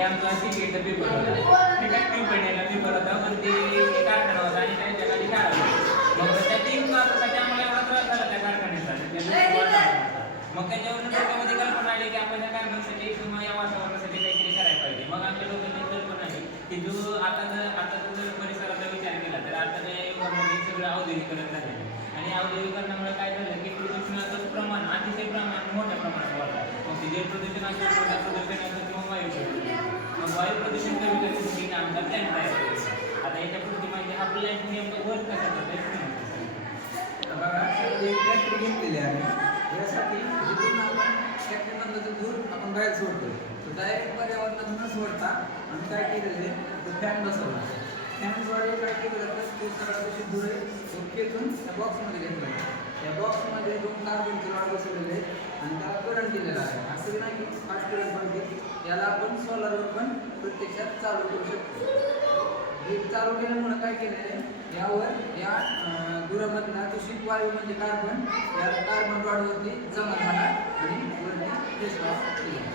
हे आमचा सीकेचा पेपर होता. ठीक आहे पिंपळनेरला पेपर होता पण ते कारखाना होता आणि त्याच्याखाली काढावं मग त्या तीन वाजता त्यामुळे एवढा त्रास झाला त्या कारखान्याचा. मग त्याच्यावरून डोक्यामध्ये कल्पना आली की आपण त्या कारखान्यासाठी किंवा या वातावरणासाठी काहीतरी करायला पाहिजे. मग आमच्या डोक्यात कल्पना आली की जो आता जर आता जर परिसराचा विचार केला तर आता त्या युगामध्ये सगळं औद्योगिकरण झालेलं आणि औद्योगिकरणामुळे काय झालं की प्रदूषणाचं प्रमाण अतिशय प्रमाण मोठ्या प्रमाणात वाढलं. मग ते जल प्रदूषण असेल प्रदूषण असेल किंवा वायू प्रदूषण मग वायू प्रदूषण कमी करण्यासाठी आमचा प्लॅन तयार आता याच्या पुढची माहिती हा प्लॅन नेमकं वर्क कसा करतो बघा एक घेतलेली आहे यासाठी जिथून आपण ट्रॅक्टरमधलं जे धूर आपण बाहेर सोडतो. तो डायरेक्ट पर्यावरणात न सोडता आम्ही काय केलेलं आहे? फॅन बसवला. फॅनद्वारे काय केलं तर तो सगळं कशी धूर आहे त्या बॉक्समध्ये घेतला त्या बॉक्समध्ये दोन कार्बन किलो बसवलेले आहेत आणि त्याला करंट दिलेला आहे. असं नाही की फास्ट करंट पडते याला आपण सोलरवर पण प्रत्यक्षात चालू करू शकतो. हे चालू केल्यामुळे काय केलेलं आहे यावर या अं, धुरामधला दूषित वायू म्हणजे कार्बन या कार्बन रॉडवरती जमा झाला आणि वरती फेस केला.